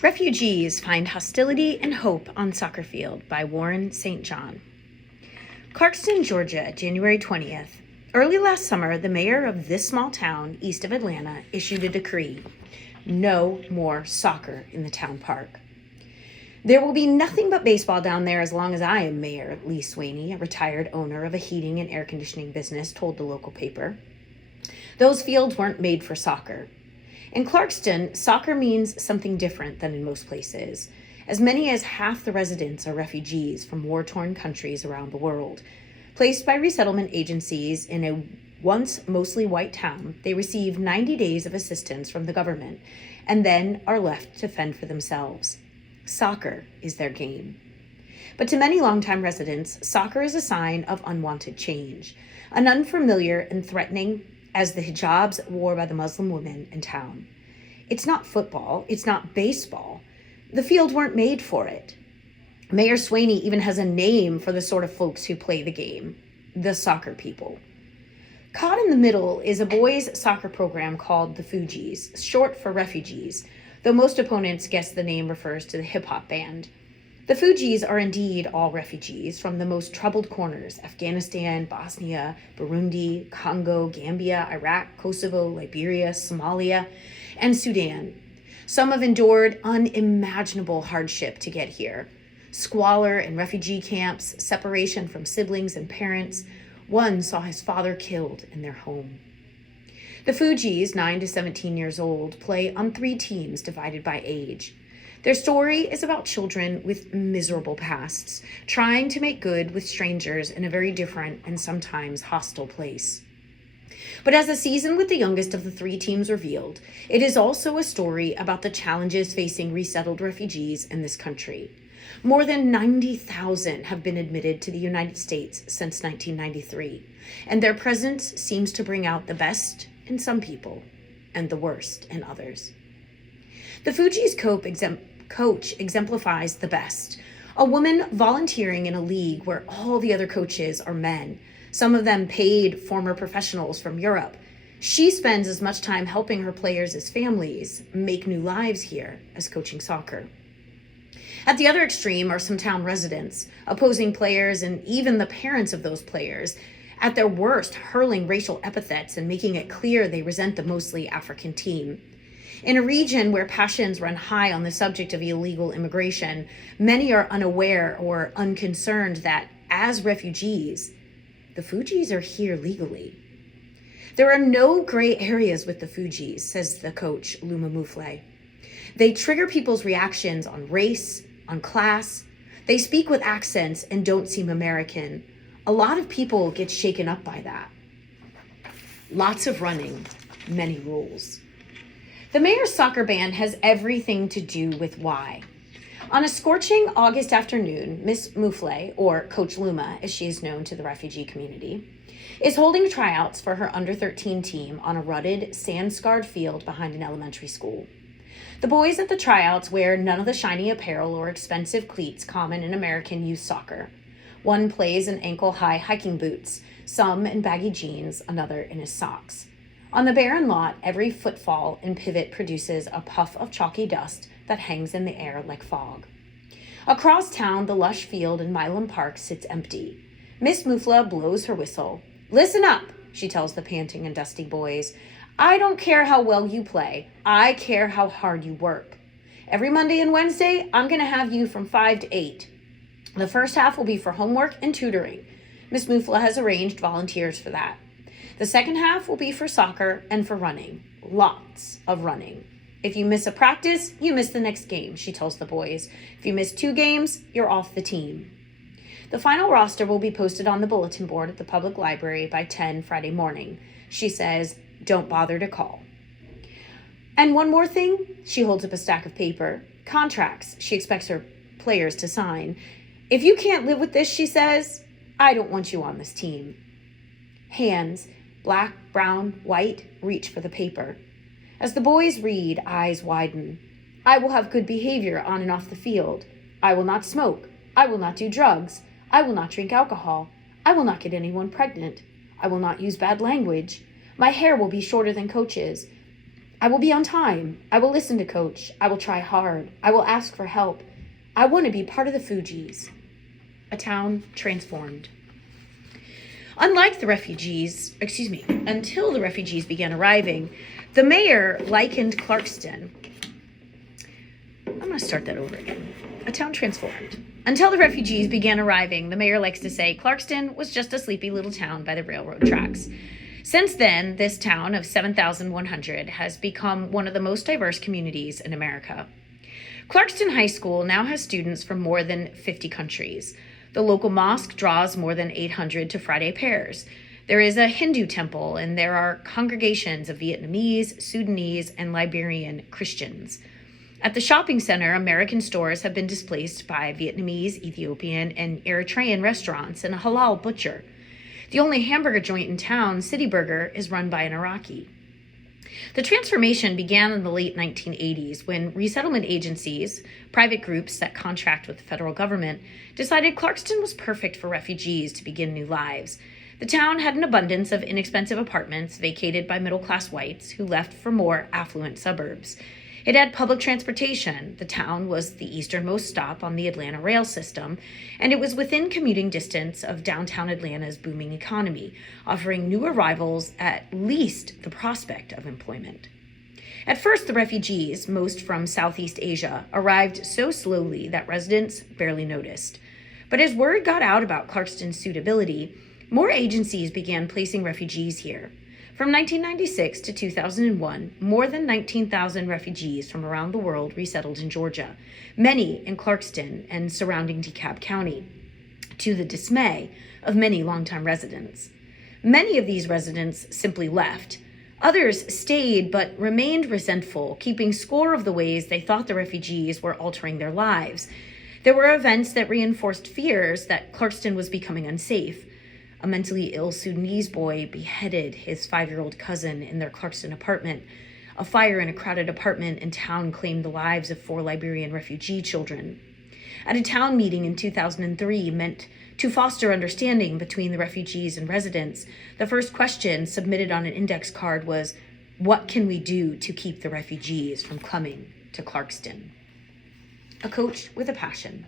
Refugees Find Hostility and Hope on Soccer Field by Warren St. John. Clarkston, Georgia, January 20th. Early last summer, the mayor of this small town east of Atlanta issued a decree: no more soccer in the town park. There will be nothing but baseball down there as long as I am mayor, Lee Swaney, a retired owner of a heating and air conditioning business, told the local paper. Those fields weren't made for soccer. In Clarkston, soccer means something different than in most places. As many as half the residents are refugees from war-torn countries around the world. Placed by resettlement agencies in a once mostly white town, they receive 90 days of assistance from the government and then are left to fend for themselves. Soccer is their game. But to many longtime residents, soccer is a sign of unwanted change, an unfamiliar and threatening as the hijabs worn by the Muslim women in town. It's not football, it's not baseball. The field weren't made for it. Mayor Swaney even has a name for the sort of folks who play the game: the soccer people. Caught in the middle is a boys' soccer program called the Fugees, short for refugees, though most opponents guess the name refers to the hip-hop band. The Fugees are indeed all refugees from the most troubled corners: Afghanistan, Bosnia, Burundi, Congo, Gambia, Iraq, Kosovo, Liberia, Somalia, and Sudan. Some have endured unimaginable hardship to get here: squalor in refugee camps, separation from siblings and parents. One saw his father killed in their home. The Fugees, 9 to 17 years old, play on 3 teams divided by age. Their story is about children with miserable pasts, trying to make good with strangers in a very different and sometimes hostile place. But as the season with the youngest of the 3 teams revealed, it is also a story about the challenges facing resettled refugees in this country. More than 90,000 have been admitted to the United States since 1993, and their presence seems to bring out the best in some people and the worst in others. The Fugees coach exemplifies the best: a woman volunteering in a league where all the other coaches are men, some of them paid former professionals from Europe. She spends as much time helping her players as families make new lives here as coaching soccer. At the other extreme are some town residents, opposing players and even the parents of those players, at their worst hurling racial epithets and making it clear they resent the mostly African team. In a region where passions run high on the subject of illegal immigration, many are unaware or unconcerned that, as refugees, the Fugees are here legally. There are no gray areas with the Fugees, says the coach, Luma Mufle. They trigger people's reactions on race, on class. They speak with accents and don't seem American. A lot of people get shaken up by that. Lots of running, many rules. The mayor's soccer ban has everything to do with why. On a scorching August afternoon, Miss Mufle, or Coach Luma as she is known to the refugee community, is holding tryouts for her under-13 team on a rutted, sand-scarred field behind an elementary school. The boys at the tryouts wear none of the shiny apparel or expensive cleats common in American youth soccer. One plays in ankle-high hiking boots, some in baggy jeans, another in his socks. On the barren lot, every footfall and pivot produces a puff of chalky dust that hangs in the air like fog. Across town, the lush field in Milam Park sits empty. Miss Mufla blows her whistle. "Listen up," she tells the panting and dusty boys. "I don't care how well you play. I care how hard you work. Every Monday and Wednesday, I'm going to have you from 5 to 8. The first half will be for homework and tutoring. Miss Mufla has arranged volunteers for that. The second half will be for soccer and for running. Lots of running. If you miss a practice, you miss the next game," she tells the boys. "If you miss 2 games, you're off the team." The final roster will be posted on the bulletin board at the public library by 10 Friday morning. She says, "Don't bother to call." And one more thing, she holds up a stack of paper. Contracts she expects her players to sign. "If you can't live with this," she says, "I don't want you on this team." Hands, black, brown, white, reach for the paper. As the boys read, eyes widen. "I will have good behavior on and off the field. I will not smoke. I will not do drugs. I will not drink alcohol. I will not get anyone pregnant. I will not use bad language. My hair will be shorter than coaches. I will be on time. I will listen to Coach. I will try hard. I will ask for help. I want to be part of the Fugees. A town transformed. Until the refugees began arriving, the mayor likened Clarkston. I'm going to start that over again. A town transformed. Until the refugees began arriving, the mayor likes to say Clarkston was just a sleepy little town by the railroad tracks. Since then, this town of 7,100 has become one of the most diverse communities in America. Clarkston High School now has students from more than 50 countries. The local mosque draws more than 800 to Friday prayers. There is a Hindu temple, and there are congregations of Vietnamese, Sudanese, and Liberian Christians. At the shopping center, American stores have been displaced by Vietnamese, Ethiopian, and Eritrean restaurants and a halal butcher. The only hamburger joint in town, City Burger, is run by an Iraqi. The transformation began in the late 1980s when resettlement agencies, private groups that contract with the federal government, decided Clarkston was perfect for refugees to begin new lives. The town had an abundance of inexpensive apartments vacated by middle-class whites who left for more affluent suburbs. It had public transportation. The town was the easternmost stop on the Atlanta rail system, and it was within commuting distance of downtown Atlanta's booming economy, offering new arrivals at least the prospect of employment. At first, the refugees, most from Southeast Asia, arrived so slowly that residents barely noticed. But as word got out about Clarkston's suitability, more agencies began placing refugees here. From 1996 to 2001, more than 19,000 refugees from around the world resettled in Georgia, many in Clarkston and surrounding DeKalb County, to the dismay of many longtime residents. Many of these residents simply left. Others stayed but remained resentful, keeping score of the ways they thought the refugees were altering their lives. There were events that reinforced fears that Clarkston was becoming unsafe. A mentally ill Sudanese boy beheaded his 5-year-old cousin in their Clarkston apartment. A fire in a crowded apartment in town claimed the lives of 4 Liberian refugee children. At a town meeting in 2003 meant to foster understanding between the refugees and residents, the first question submitted on an index card was, "What can we do to keep the refugees from coming to Clarkston?" A coach with a passion.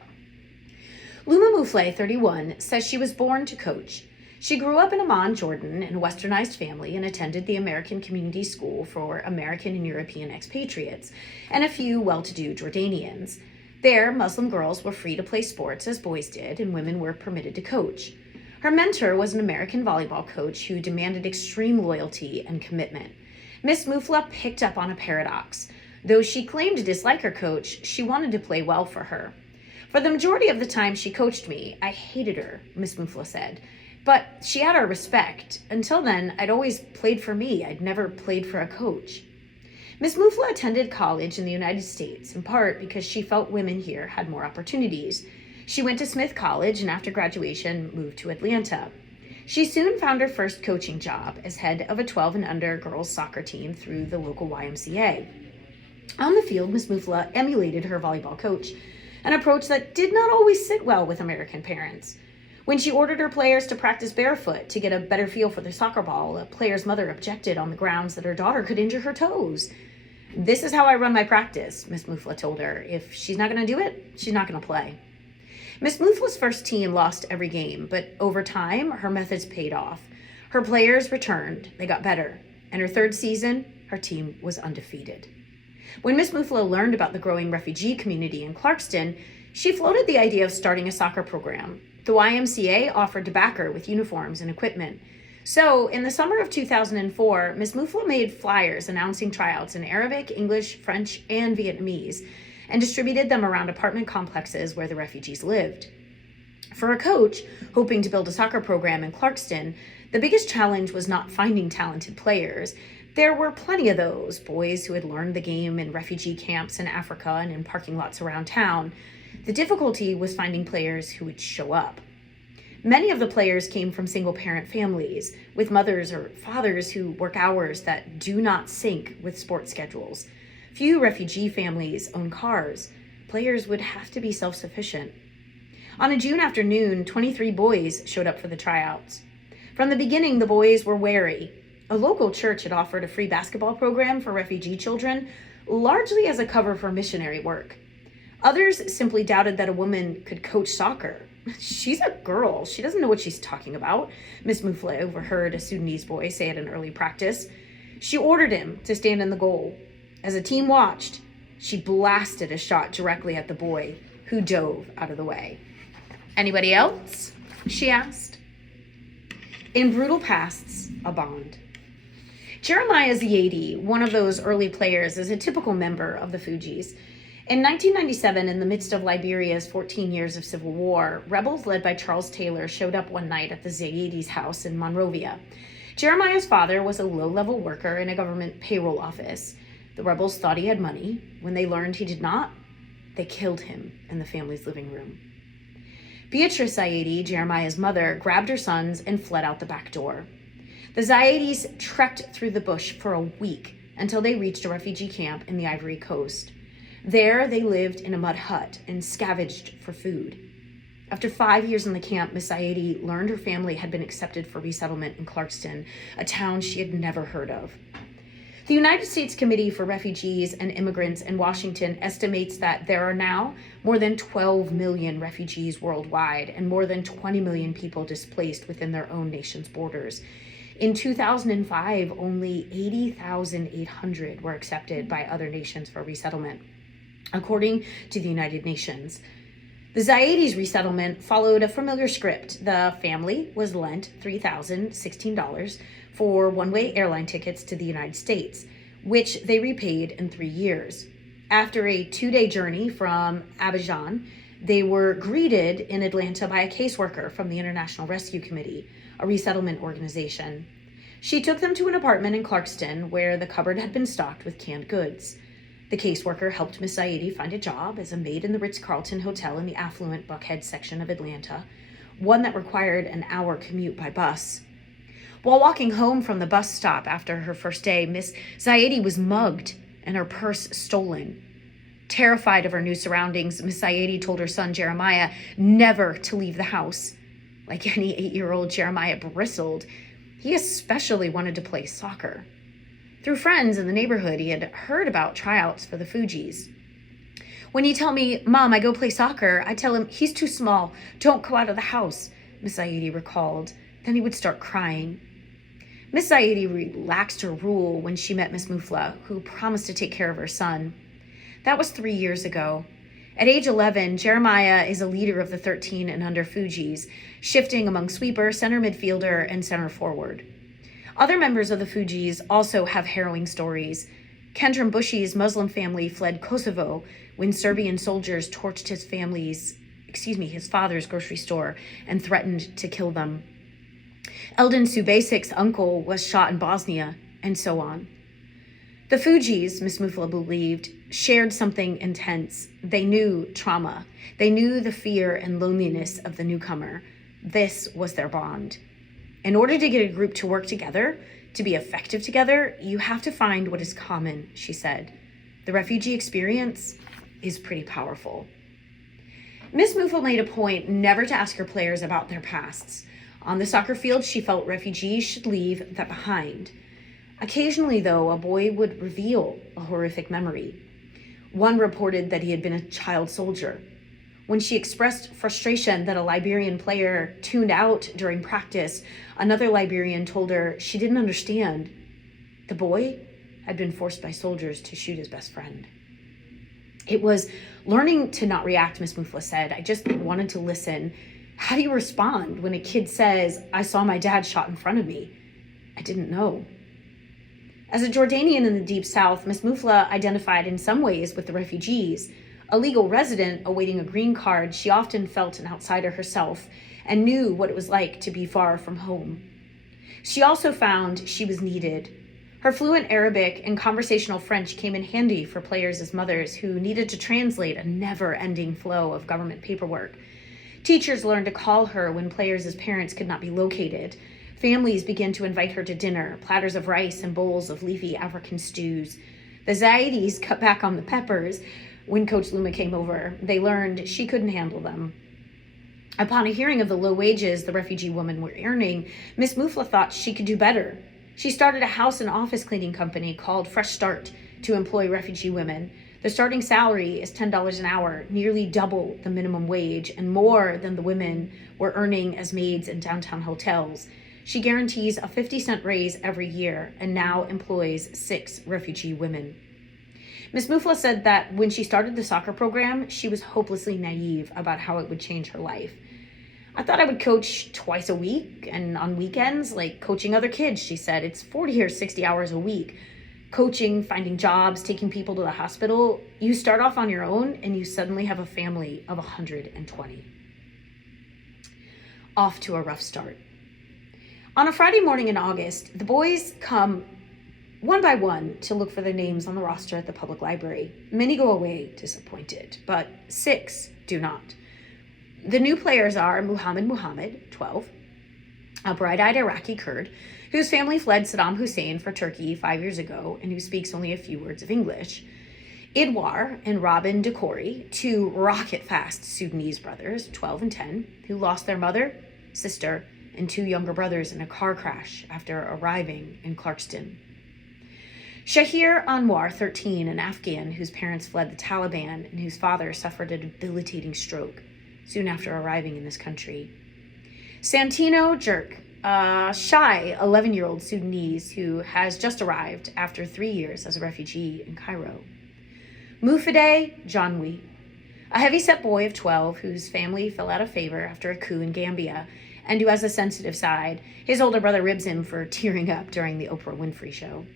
Luma Mufle, 31, says she was born to coach. She grew up in Amman, Jordan, in a westernized family and attended the American Community School for American and European expatriates and a few well-to-do Jordanians. There, Muslim girls were free to play sports as boys did, and women were permitted to coach. Her mentor was an American volleyball coach who demanded extreme loyalty and commitment. Miss Mufla picked up on a paradox. Though she claimed to dislike her coach, she wanted to play well for her. "For the majority of the time she coached me, I hated her," Miss Mufla said. "But she had our respect. Until then, I'd always played for me. I'd never played for a coach." Miss Mufla attended college in the United States, in part because she felt women here had more opportunities. She went to Smith College and after graduation moved to Atlanta. She soon found her first coaching job as head of a 12 and under girls soccer team through the local YMCA. On the field, Miss Mufla emulated her volleyball coach, an approach that did not always sit well with American parents. When she ordered her players to practice barefoot to get a better feel for their soccer ball, a player's mother objected on the grounds that her daughter could injure her toes. "This is how I run my practice," Miss Mufla told her. "If she's not going to do it, she's not going to play." Miss Mufla's first team lost every game, but over time, her methods paid off. Her players returned, they got better, and her third season, her team was undefeated. When Miss Mufla learned about the growing refugee community in Clarkston, she floated the idea of starting a soccer program. The YMCA offered to back her with uniforms and equipment. So, in the summer of 2004, Miss Mufla made flyers announcing tryouts in Arabic, English, French, and Vietnamese, and distributed them around apartment complexes where the refugees lived. For a coach hoping to build a soccer program in Clarkston, the biggest challenge was not finding talented players. There were plenty of those, boys who had learned the game in refugee camps in Africa and in parking lots around town. The difficulty was finding players who would show up. Many of the players came from single-parent families, with mothers or fathers who work hours that do not sync with sports schedules. Few refugee families own cars. Players would have to be self-sufficient. On a June afternoon, 23 boys showed up for the tryouts. From the beginning, the boys were wary. A local church had offered a free basketball program for refugee children, largely as a cover for missionary work. Others simply doubted that a woman could coach soccer. She's a girl. She doesn't know what she's talking about, Miss Mufle overheard a Sudanese boy say at an early practice. She ordered him to stand in the goal. As the team watched, she blasted a shot directly at the boy, who dove out of the way. "Anybody else?" she asked. In brutal pasts, a bond. Jeremiah Ziadi, one of those early players, is a typical member of the Fugees. In 1997, in the midst of Liberia's 14 years of civil war, rebels led by Charles Taylor showed up one night at the Ziadi's house in Monrovia. Jeremiah's father was a low-level worker in a government payroll office. The rebels thought he had money. When they learned he did not, they killed him in the family's living room. Beatrice Ziadi, Jeremiah's mother, grabbed her sons and fled out the back door. The Ziadis trekked through the bush for a week until they reached a refugee camp in the Ivory Coast. There, they lived in a mud hut and scavenged for food. After 5 years in the camp, Miss Ziadi learned her family had been accepted for resettlement in Clarkston, a town she had never heard of. The United States Committee for Refugees and Immigrants in Washington estimates that there are now more than 12 million refugees worldwide and more than 20 million people displaced within their own nation's borders. In 2005, only 80,800 were accepted by other nations for resettlement, according to the United Nations. The Ziadis' resettlement followed a familiar script. The family was lent $3,016 for one-way airline tickets to the United States, which they repaid in 3 years. After a 2-day journey from Abidjan, they were greeted in Atlanta by a caseworker from the International Rescue Committee, a resettlement organization. She took them to an apartment in Clarkston where the cupboard had been stocked with canned goods. The caseworker helped Miss Ziadi find a job as a maid in the Ritz-Carlton Hotel in the affluent Buckhead section of Atlanta, one that required an hour commute by bus. While walking home from the bus stop after her first day, Miss Ziadi was mugged and her purse stolen. Terrified of her new surroundings, Miss Ziadi told her son Jeremiah never to leave the house. Like any 8-year-old, Jeremiah bristled. He especially wanted to play soccer. Through friends in the neighborhood, he had heard about tryouts for the Fugees. "When he tell me, 'Mom, I go play soccer,' I tell him, 'He's too small. Don't go out of the house,'" Miss Ziadi recalled. Then he would start crying. Miss Ziadi relaxed her rule when she met Miss Mufla, who promised to take care of her son. That was 3 years ago. At age 11, Jeremiah is a leader of the 13 and under Fugees, shifting among sweeper, center midfielder, and center forward. Other members of the Fugees also have harrowing stories. Kendram Bushy's Muslim family fled Kosovo when Serbian soldiers torched his father's grocery store and threatened to kill them. Eldon Subasic's uncle was shot in Bosnia, and so on. The Fugees, Miss Mufla believed, shared something intense. They knew trauma. They knew the fear and loneliness of the newcomer. This was their bond. In order to get a group to work together, to be effective together, you have to find what is common, she said. The refugee experience is pretty powerful. Miss Mufla made a point never to ask her players about their pasts. On the soccer field, she felt refugees should leave that behind. Occasionally, though, a boy would reveal a horrific memory. One reported that he had been a child soldier. When she expressed frustration that a Liberian player tuned out during practice, another Liberian told her she didn't understand. The boy had been forced by soldiers to shoot his best friend. It was learning to not react, Miss Mufla said. I just wanted to listen. How do you respond when a kid says, "I saw my dad shot in front of me"? I didn't know. As a Jordanian in the Deep South, Miss Mufla identified in some ways with the refugees. A legal resident awaiting a green card, she often felt an outsider herself and knew what it was like to be far from home. She also found she was needed. Her fluent Arabic and conversational French came in handy for players as mothers who needed to translate a never-ending flow of government paperwork. Teachers learned to call her when players as parents could not be located. Families began to invite her to dinner, platters of rice and bowls of leafy African stews. The Ziadis cut back on the peppers. When Coach Luma came over, they learned she couldn't handle them. Upon a hearing of the low wages the refugee women were earning, Miss Mufla thought she could do better. She started a house and office cleaning company called Fresh Start to employ refugee women. The starting salary is $10 an hour, nearly double the minimum wage and more than the women were earning as maids in downtown hotels. She guarantees a 50-cent raise every year and now employs 6 refugee women. Ms. Mufla said that when she started the soccer program, she was hopelessly naive about how it would change her life. I thought I would coach twice a week and on weekends, like coaching other kids, she said. It's 40 or 60 hours a week. Coaching, finding jobs, taking people to the hospital. You start off on your own and you suddenly have a family of 120. Off to a rough start. On a Friday morning in August, the boys come one by one to look for their names on the roster at the public library. Many go away disappointed, but 6 do not. The new players are Muhammad, 12, a bright-eyed Iraqi Kurd whose family fled Saddam Hussein for Turkey 5 years ago and who speaks only a few words of English. Idwar and Robin Dekori, 2 rocket-fast Sudanese brothers, 12 and 10, who lost their mother, sister, and 2 younger brothers in a car crash after arriving in Clarkston. Shahir Anwar, 13, an Afghan whose parents fled the Taliban and whose father suffered a debilitating stroke soon after arriving in this country. Santino Jerk, a shy 11-year-old Sudanese who has just arrived after 3 years as a refugee in Cairo. Mufide Janwi, a heavy-set boy of 12 whose family fell out of favor after a coup in Gambia and who has a sensitive side. His older brother ribs him for tearing up during the Oprah Winfrey Show.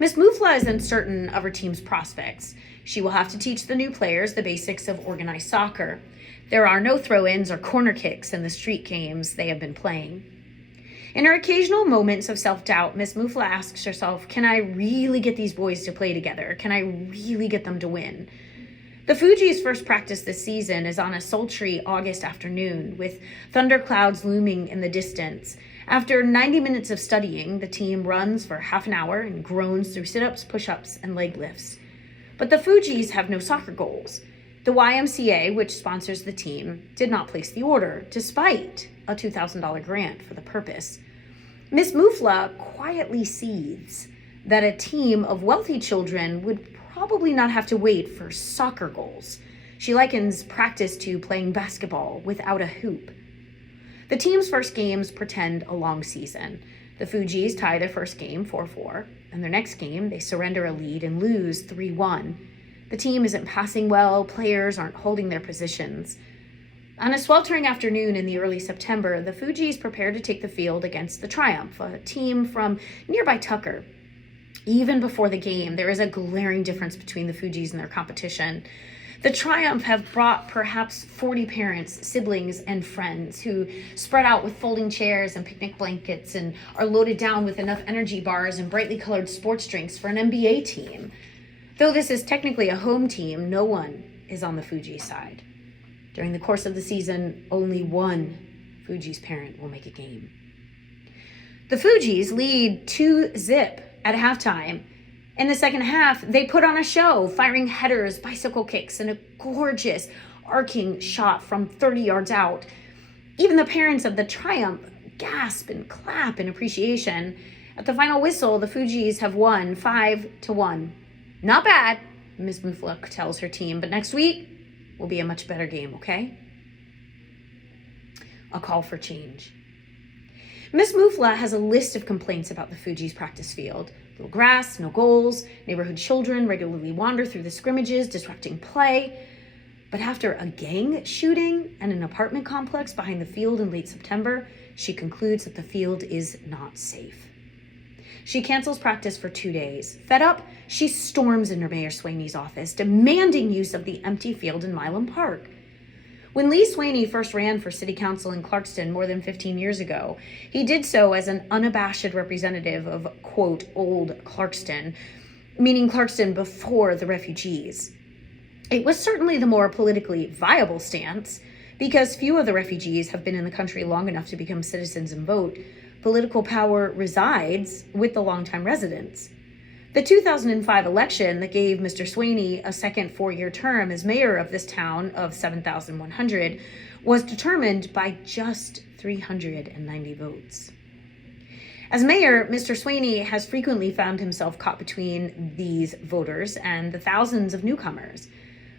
Ms. Mufla is uncertain of her team's prospects. She will have to teach the new players the basics of organized soccer. There are no throw-ins or corner kicks in the street games they have been playing. In her occasional moments of self-doubt, Ms. Mufla asks herself, can I really get these boys to play together? Can I really get them to win? The Fugees' first practice this season is on a sultry August afternoon, with thunderclouds looming in the distance. After 90 minutes of studying, the team runs for half an hour and groans through sit-ups, push-ups, and leg lifts. But the Fugees have no soccer goals. The YMCA, which sponsors the team, did not place the order, despite a $2,000 grant for the purpose. Miss Mufla quietly seethes that a team of wealthy children would probably not have to wait for soccer goals. She likens practice to playing basketball without a hoop. The team's first games pretend a long season. The Fugees tie their first game 4-4, and their next game they surrender a lead and lose 3-1. The team isn't passing well, players aren't holding their positions. On a sweltering afternoon in the early September, the Fugees prepare to take the field against the Triumph, a team from nearby Tucker. Even before the game, there is a glaring difference between the Fugees and their competition. The Triumph have brought perhaps 40 parents, siblings, and friends who spread out with folding chairs and picnic blankets and are loaded down with enough energy bars and brightly colored sports drinks for an NBA team. Though this is technically a home team, no one is on the Fugees side. During the course of the season, only one Fugees parent will make a game. The Fugees lead 2-0 at halftime. In the second half, they put on a show, firing headers, bicycle kicks, and a gorgeous arcing shot from 30 yards out. Even the parents of the Triumph gasp and clap in appreciation. At the final whistle, the Fugees have won 5-1. Not bad, Ms. Mufla tells her team, but next week will be a much better game, okay? A call for change. Ms. Mufla has a list of complaints about the Fugees' practice field. Little grass, no goals, neighborhood children regularly wander through the scrimmages, disrupting play. But after a gang shooting and an apartment complex behind the field in late September, she concludes that the field is not safe. She cancels practice for 2 days. Fed up, she storms into Mayor Swaney's office, demanding use of the empty field in Milam Park. When Lee Swaney first ran for city council in Clarkston more than 15 years ago, he did so as an unabashed representative of, quote, old Clarkston, meaning Clarkston before the refugees. It was certainly the more politically viable stance, because few of the refugees have been in the country long enough to become citizens and vote. Political power resides with the longtime residents. The 2005 election that gave Mr. Swaney a second 4-year term as mayor of this town of 7,100 was determined by just 390 votes. As mayor, Mr. Sweeney has frequently found himself caught between these voters and the thousands of newcomers.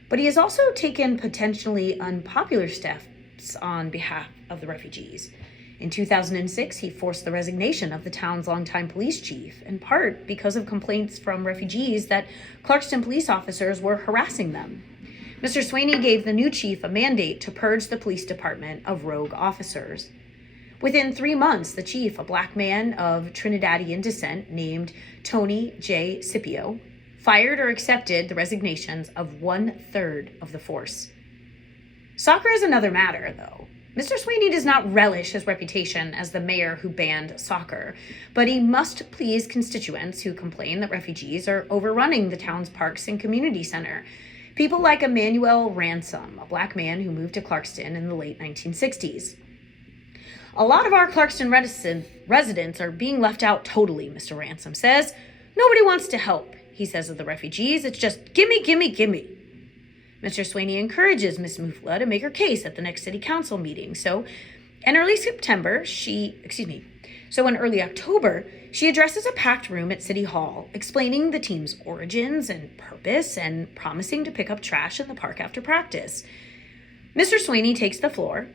But he has also taken potentially unpopular steps on behalf of the refugees. In 2006, he forced the resignation of the town's longtime police chief, in part because of complaints from refugees that Clarkston police officers were harassing them. Mr. Sweeney gave the new chief a mandate to purge the police department of rogue officers. Within 3 months, the chief, a black man of Trinidadian descent named Tony J. Scipio, fired or accepted the resignations of 1/3 of the force. Soccer is another matter, though. Mr. Sweeney does not relish his reputation as the mayor who banned soccer, but he must please constituents who complain that refugees are overrunning the town's parks and community center. People like Emmanuel Ransom, a black man who moved to Clarkston in the late 1960s. A lot of our Clarkston residents are being left out totally, Mr. Ransom says. Nobody wants to help, he says of the refugees. It's just gimme, gimme, gimme. Mr. Sweeney encourages Miss Mufla to make her case at the next city council meeting. So in early October, she addresses a packed room at City Hall, explaining the team's origins and purpose and promising to pick up trash in the park after practice. Mr. Sweeney takes the floor.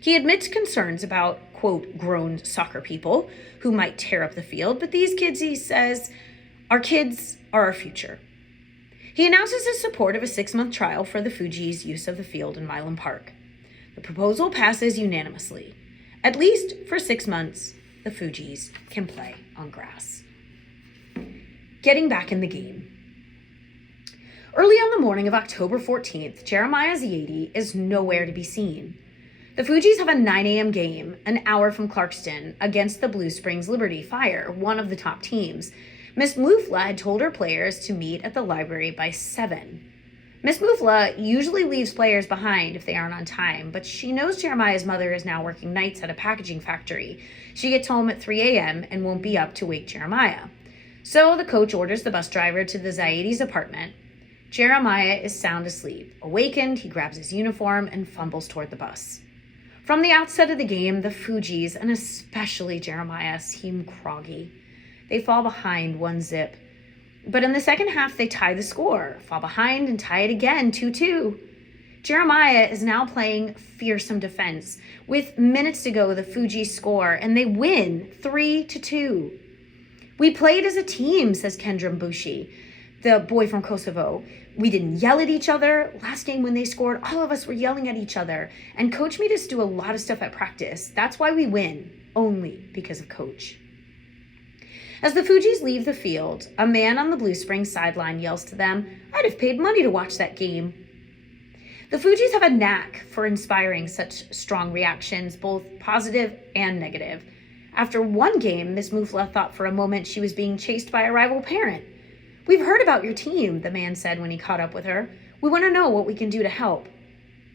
He admits concerns about, quote, grown soccer people who might tear up the field, but these kids, he says, our kids are our future. He announces his support of a 6-month trial for the Fugees' use of the field in Milam Park. The proposal passes unanimously. At least for 6 months, the Fugees can play on grass. Getting back in the game. Early on the morning of October 14th, Jeremiah Ziadi is nowhere to be seen. The Fugees have a 9 a.m. game, an hour from Clarkston, against the Blue Springs Liberty Fire, one of the top teams. Miss Mufla had told her players to meet at the library by 7. Miss Mufla usually leaves players behind if they aren't on time, but she knows Jeremiah's mother is now working nights at a packaging factory. She gets home at 3 a.m. and won't be up to wake Jeremiah. So the coach orders the bus driver to the Ziadi's apartment. Jeremiah is sound asleep. Awakened, he grabs his uniform and fumbles toward the bus. From the outset of the game, the Fugees, and especially Jeremiah, seem groggy. They fall behind 1-0. But in the second half, they tie the score, fall behind and tie it again, 2-2. Jeremiah is now playing fearsome defense. With minutes to go, the Fugees score, and they win 3-2. We played as a team, says Kendra Mbushi, the boy from Kosovo. We didn't yell at each other. Last game when they scored, all of us were yelling at each other. And Coach made us do a lot of stuff at practice. That's why we win, only because of Coach. As the Fugees leave the field, a man on the Blue Springs sideline yells to them, I'd have paid money to watch that game. The Fugees have a knack for inspiring such strong reactions, both positive and negative. After one game, Miss Mufla thought for a moment she was being chased by a rival parent. We've heard about your team, the man said when he caught up with her. We want to know what we can do to help.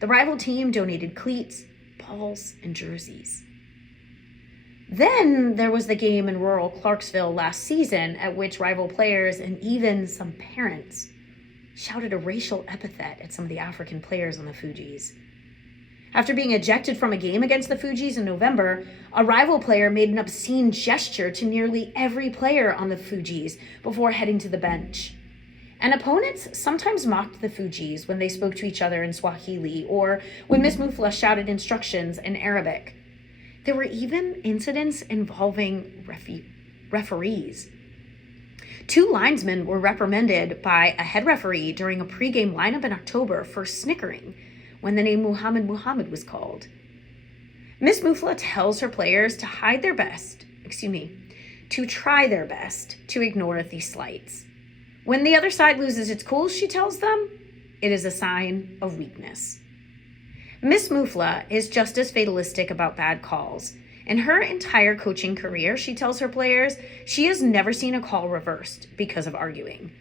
The rival team donated cleats, balls, and jerseys. Then there was the game in rural Clarksville last season at which rival players and even some parents shouted a racial epithet at some of the African players on the Fugees. After being ejected from a game against the Fugees in November, a rival player made an obscene gesture to nearly every player on the Fugees before heading to the bench. And opponents sometimes mocked the Fugees when they spoke to each other in Swahili or when Miss Mufla shouted instructions in Arabic. There were even incidents involving referees. 2 linesmen were reprimanded by a head referee during a pregame lineup in October for snickering when the name Muhammad was called. Miss Mufla tells her players to try their best to ignore these slights. When the other side loses its cool, she tells them, it is a sign of weakness. Miss Mufla is just as fatalistic about bad calls. In her entire coaching career, she tells her players she has never seen a call reversed because of arguing.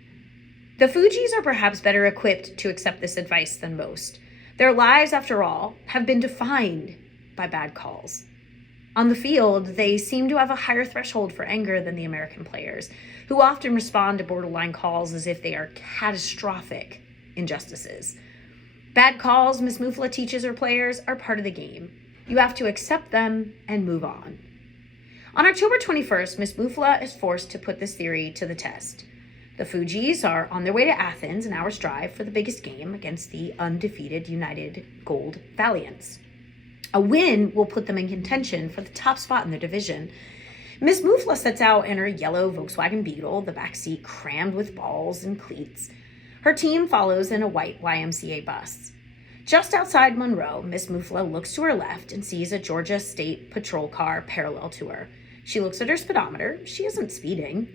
The Fugees are perhaps better equipped to accept this advice than most. Their lives, after all, have been defined by bad calls. On the field, they seem to have a higher threshold for anger than the American players, who often respond to borderline calls as if they are catastrophic injustices. Bad calls, Miss Mufla teaches her players, are part of the game. You have to accept them and move on. On October 21st, Miss Mufla is forced to put this theory to the test. The Fujis are on their way to Athens, an hour's drive, for the biggest game against the undefeated United Gold Valiants. A win will put them in contention for the top spot in their division. Miss Mufla sets out in her yellow Volkswagen Beetle, the backseat crammed with balls and cleats. Her team follows in a white YMCA bus. Just outside Monroe, Miss Mufla looks to her left and sees a Georgia State Patrol car parallel to her. She looks at her speedometer. She isn't speeding.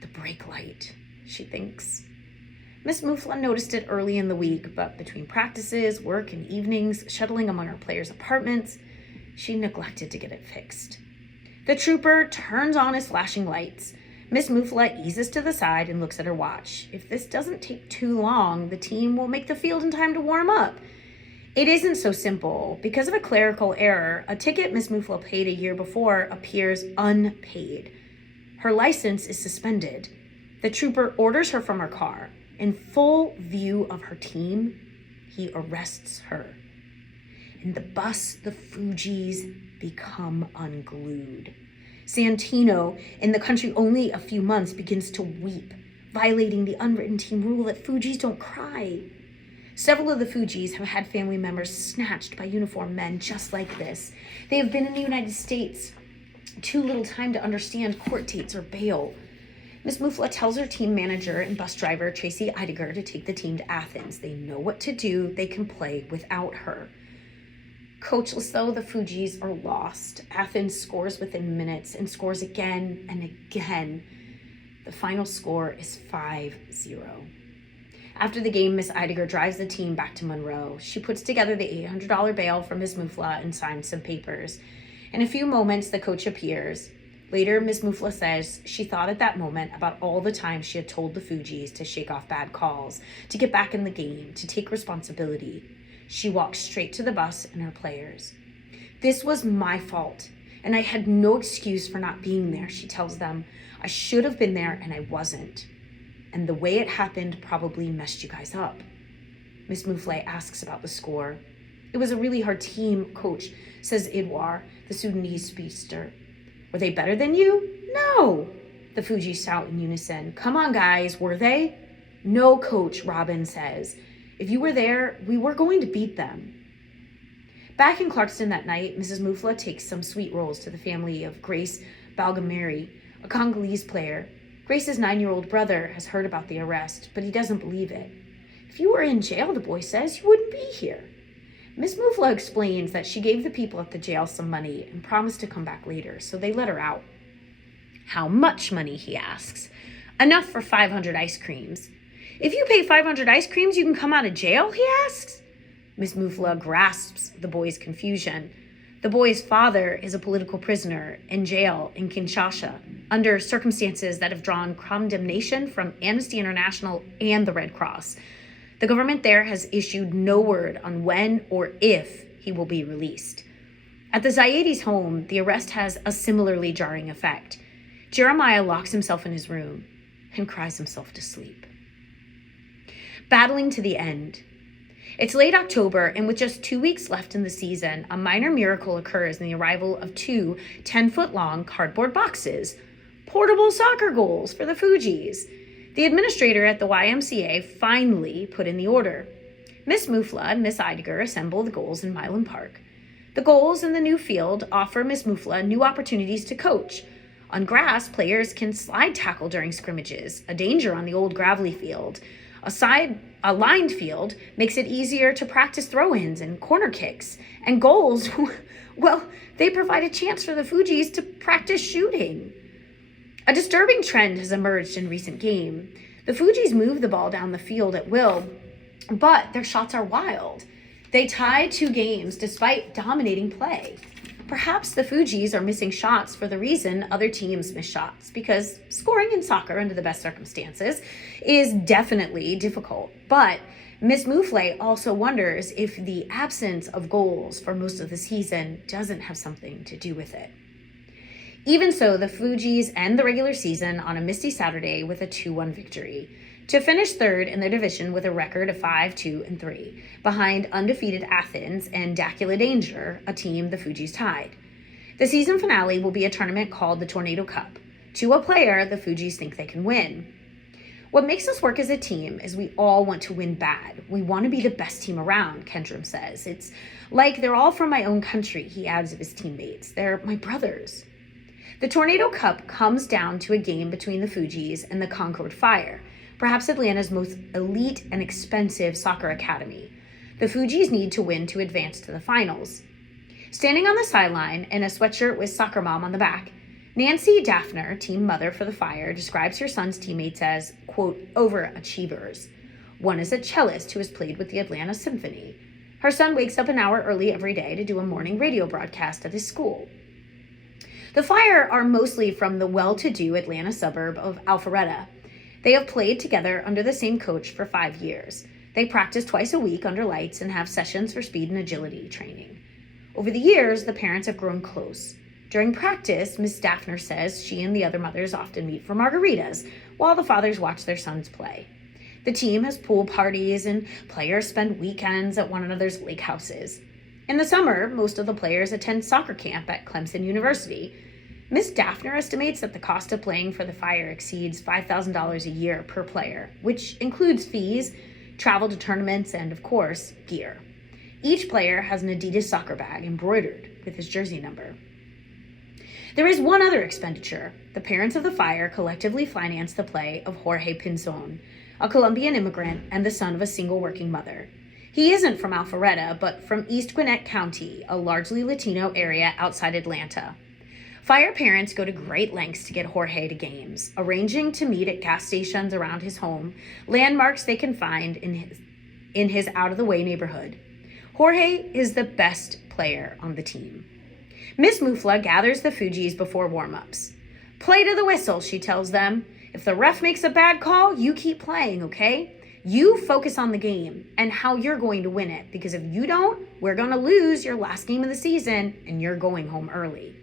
The brake light, she thinks. Miss Mufla noticed it early in the week, but between practices, work, and evenings, shuttling among her players' apartments, she neglected to get it fixed. The trooper turns on his flashing lights. Miss Mufla eases to the side and looks at her watch. If this doesn't take too long, the team will make the field in time to warm up. It isn't so simple. Because of a clerical error, a ticket Miss Mufla paid a year before appears unpaid. Her license is suspended. The trooper orders her from her car. In full view of her team, he arrests her. In the bus, the Fujis become unglued. Santino, in the country only a few months, begins to weep, violating the unwritten team rule that Fujis don't cry. Several of the Fujis have had family members snatched by uniformed men just like this. They have been in the United States too little time to understand court dates or bail. Miss Mufla tells her team manager and bus driver, Tracy Eidiger, to take the team to Athens. They know what to do. They can play without her. Coachless, though, the Fujis are lost. Athens scores within minutes and scores again and again. The final score is 5-0. After the game, Miss Eidiger drives the team back to Monroe. She puts together the $800 bail for Miss Mufla and signs some papers. In a few moments, the coach appears. Later, Miss Mufla says she thought at that moment about all the times she had told the Fujis to shake off bad calls, to get back in the game, to take responsibility. She walks straight to the bus and her players. This was my fault, and I had no excuse for not being there, she tells them. I should have been there, and I wasn't. And the way it happened probably messed you guys up. Miss Mufla asks about the score. It was a really hard team, coach, says Idwar, the Sudanese speedster. Were they better than you? No, the Fuji shout in unison. Come on, guys, were they? No, coach, Robin says. If you were there, we were going to beat them. Back in Clarkston that night, Mrs. Mufla takes some sweet rolls to the family of Grace Balgameri, a Congolese player. Grace's 9-year-old brother has heard about the arrest, but he doesn't believe it. If you were in jail, the boy says, you wouldn't be here. Miss Mufla explains that she gave the people at the jail some money and promised to come back later, so they let her out. How much money, he asks. Enough for 500 ice creams. If you pay 500 ice creams, you can come out of jail, he asks. Miss Mufla grasps the boy's confusion. The boy's father is a political prisoner in jail in Kinshasa under circumstances that have drawn condemnation from Amnesty International and the Red Cross. The government there has issued no word on when or if he will be released. At the Zaidis' home, the arrest has a similarly jarring effect. Jeremiah locks himself in his room and cries himself to sleep. Battling to the end. It's late October, and with just 2 weeks left in the season, a minor miracle occurs in the arrival of 2 10-foot-long cardboard boxes, portable soccer goals for the Fujis. The administrator at the YMCA finally put in the order. Miss Mufla and Miss Eidiger assemble the goals in Milan Park. The goals in the new field offer Miss Mufla new opportunities to coach. On grass, players can slide tackle during scrimmages, a danger on the old gravelly field. A lined field makes it easier to practice throw-ins and corner kicks. And goals, well, they provide a chance for the Fujis to practice shooting. A disturbing trend has emerged in recent game. The Fujis move the ball down the field at will, but their shots are wild. They tie 2 games despite dominating play. Perhaps the Fujis are missing shots for the reason other teams miss shots, because scoring in soccer under the best circumstances is definitely difficult. But Miss Mufla also wonders if the absence of goals for most of the season doesn't have something to do with it. Even so, the Fujis end the regular season on a misty Saturday with a 2-1 victory, to finish third in their division with a record of 5-2-3, behind undefeated Athens and Dacula Danger, a team the Fujis tied. The season finale will be a tournament called the Tornado Cup. To a player, the Fugees think they can win. What makes us work as a team is we all want to win bad. We want to be the best team around, Kendrum says. It's like they're all from my own country, he adds of his teammates. They're my brothers. The Tornado Cup comes down to a game between the Fugees and the Concord Fire, perhaps Atlanta's most elite and expensive soccer academy. The Fugees need to win to advance to the finals. Standing on the sideline in a sweatshirt with Soccer Mom on the back, Nancy Daphner, team mother for the Fire, describes her son's teammates as, quote, overachievers. One is a cellist who has played with the Atlanta Symphony. Her son wakes up an hour early every day to do a morning radio broadcast at his school. The Fire are mostly from the well-to-do Atlanta suburb of Alpharetta. They have played together under the same coach for 5 years. They practice twice a week under lights and have sessions for speed and agility training. Over the years, the parents have grown close. During practice, Miss Daphner says she and the other mothers often meet for margaritas while the fathers watch their sons play. The team has pool parties and players spend weekends at one another's lake houses. In the summer, most of the players attend soccer camp at Clemson University. Miss Daphner estimates that the cost of playing for the Fire exceeds $5,000 a year per player, which includes fees, travel to tournaments, and, of course, gear. Each player has an Adidas soccer bag embroidered with his jersey number. There is one other expenditure. The parents of the Fire collectively finance the play of Jorge Pinzon, a Colombian immigrant and the son of a single working mother. He isn't from Alpharetta, but from East Gwinnett County, a largely Latino area outside Atlanta. Fire parents go to great lengths to get Jorge to games, arranging to meet at gas stations around his home, landmarks they can find in his out-of-the-way neighborhood. Jorge is the best player on the team. Miss Mufla gathers the Fugees before warm-ups. Play to the whistle, she tells them. If the ref makes a bad call, you keep playing, okay? You focus on the game and how you're going to win it, because if you don't, we're going to lose your last game of the season and you're going home early.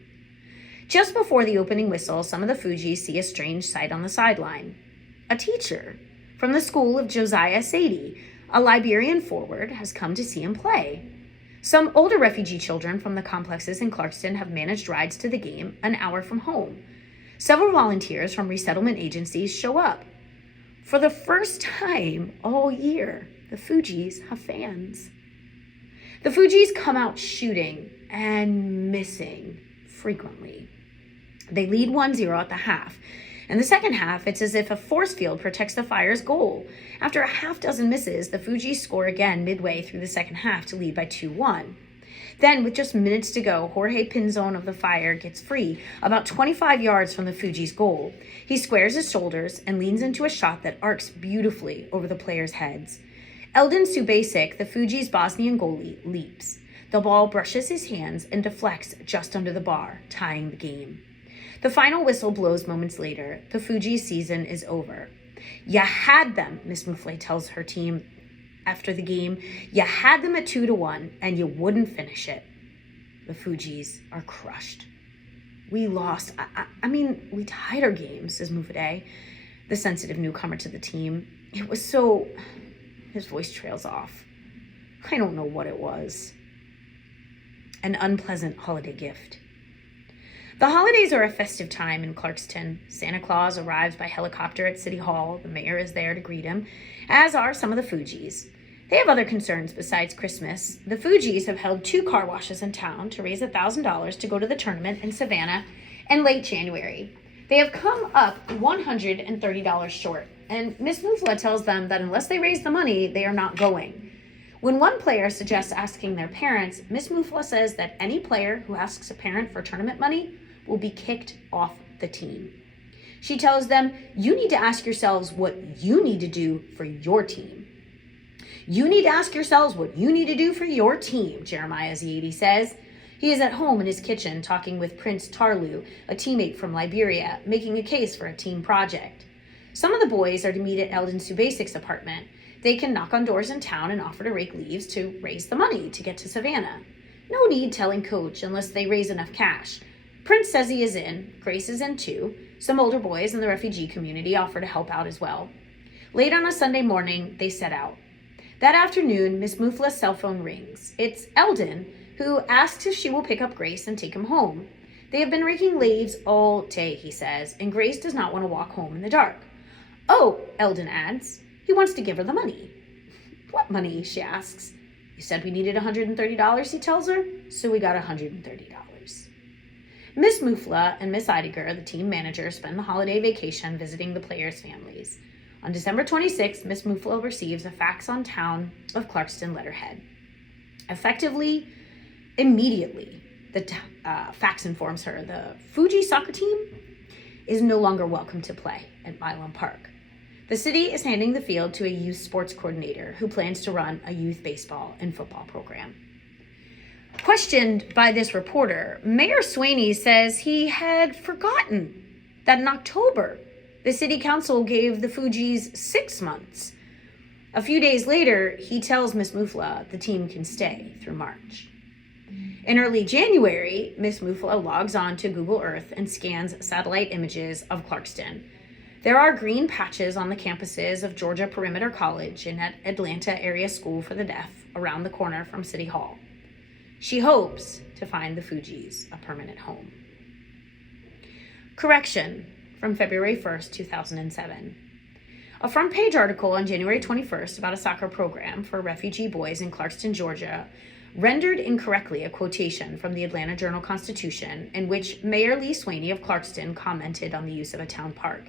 Just before the opening whistle, some of the Fugees see a strange sight on the sideline. A teacher from the school of Josiah Sadie, a Liberian forward, has come to see him play. Some older refugee children from the complexes in Clarkston have managed rides to the game an hour from home. Several volunteers from resettlement agencies show up. For the first time all year, the Fugees have fans. The Fugees come out shooting and missing frequently. They lead 1-0 at the half. In the second half, it's as if a force field protects the Fire's goal. After a half dozen misses, the Fugees score again midway through the second half to lead by 2-1. Then, with just minutes to go, Jorge Pinzon of the Fire gets free, about 25 yards from the Fugees' goal. He squares his shoulders and leans into a shot that arcs beautifully over the players' heads. Eldon Subasic, the Fugees' Bosnian goalie, leaps. The ball brushes his hands and deflects just under the bar, tying the game. The final whistle blows moments later. The Fugees' season is over. You had them, Miss Mufle tells her team after the game. You had them at 2-1, and you wouldn't finish it. The Fugees are crushed. We lost. I mean, we tied our game, says Mufade, the sensitive newcomer to the team. It was so... His voice trails off. I don't know what it was. An unpleasant holiday gift. The holidays are a festive time in Clarkston. Santa Claus arrives by helicopter at City Hall. The mayor is there to greet him, as are some of the Fugees. They have other concerns besides Christmas. The Fugees have held 2 car washes in town to raise $1,000 to go to the tournament in Savannah in late January. They have come up $130 short, and Miss Mufla tells them that unless they raise the money, they are not going. When one player suggests asking their parents, Miss Mufla says that any player who asks a parent for tournament money will be kicked off the team. She tells them, you need to ask yourselves what you need to do for your team. You need to ask yourselves what you need to do for your team, Jeremiah Ziadi says. He is at home in his kitchen talking with Prince Tarlu, a teammate from Liberia, making a case for a team project. Some of the boys are to meet at Eldon Subasic's apartment. They can knock on doors in town and offer to rake leaves to raise the money to get to Savannah. No need telling Coach unless they raise enough cash. Prince says he is in. Grace is in too. Some older boys in the refugee community offer to help out as well. Late on a Sunday morning, they set out. That afternoon, Miss Mufla's cell phone rings. It's Eldon, who asks if she will pick up Grace and take him home. They have been raking leaves all day, he says, and Grace does not want to walk home in the dark. Oh, Eldon adds, he wants to give her the money. What money, she asks. You said we needed $130, he tells her, so we got $130. Miss Mufla and Miss Eidiger, the team manager, spend the holiday vacation visiting the players' families. On December 26th, Miss Mufla receives a fax on town of Clarkston letterhead. Effectively, immediately, the fax informs her the Fuji soccer team is no longer welcome to play at Milam Park. The city is handing the field to a youth sports coordinator who plans to run a youth baseball and football program. Questioned by this reporter, Mayor Swaney says he had forgotten that in October, the city council gave the Fugees 6 months. A few days later, he tells Miss Mufla the team can stay through March. In early January, Miss Mufla logs on to Google Earth and scans satellite images of Clarkston. There are green patches on the campuses of Georgia Perimeter College and at Atlanta Area School for the Deaf around the corner from City Hall. She hopes to find the Fugees a permanent home. Correction from February 1st, 2007. A front page article on January 21st about a soccer program for refugee boys in Clarkston, Georgia, rendered incorrectly a quotation from the Atlanta Journal-Constitution in which Mayor Lee Swaney of Clarkston commented on the use of a town park.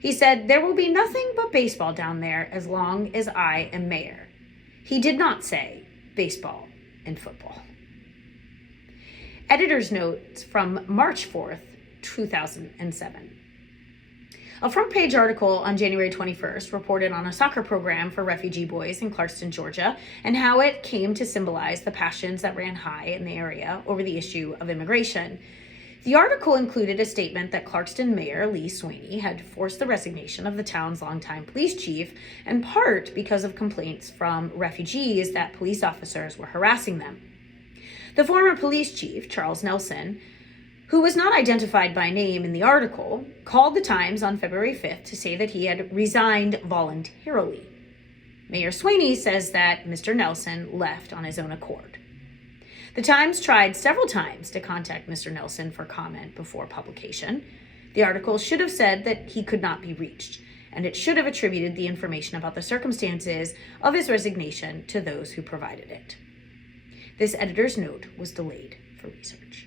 He said, "There will be nothing but baseball down there as long as I am mayor." He did not say baseball and football. Editor's notes from March 4th, 2007. A front page article on January 21st reported on a soccer program for refugee boys in Clarkston, Georgia, and how it came to symbolize the passions that ran high in the area over the issue of immigration. The article included a statement that Clarkston Mayor Lee Swaney had forced the resignation of the town's longtime police chief, in part because of complaints from refugees that police officers were harassing them. The former police chief, Charles Nelson, who was not identified by name in the article, called the Times on February 5th to say that he had resigned voluntarily. Mayor Swaney says that Mr. Nelson left on his own accord. The Times tried several times to contact Mr. Nelson for comment before publication. The article should have said that he could not be reached, and it should have attributed the information about the circumstances of his resignation to those who provided it. This editor's note was delayed for research.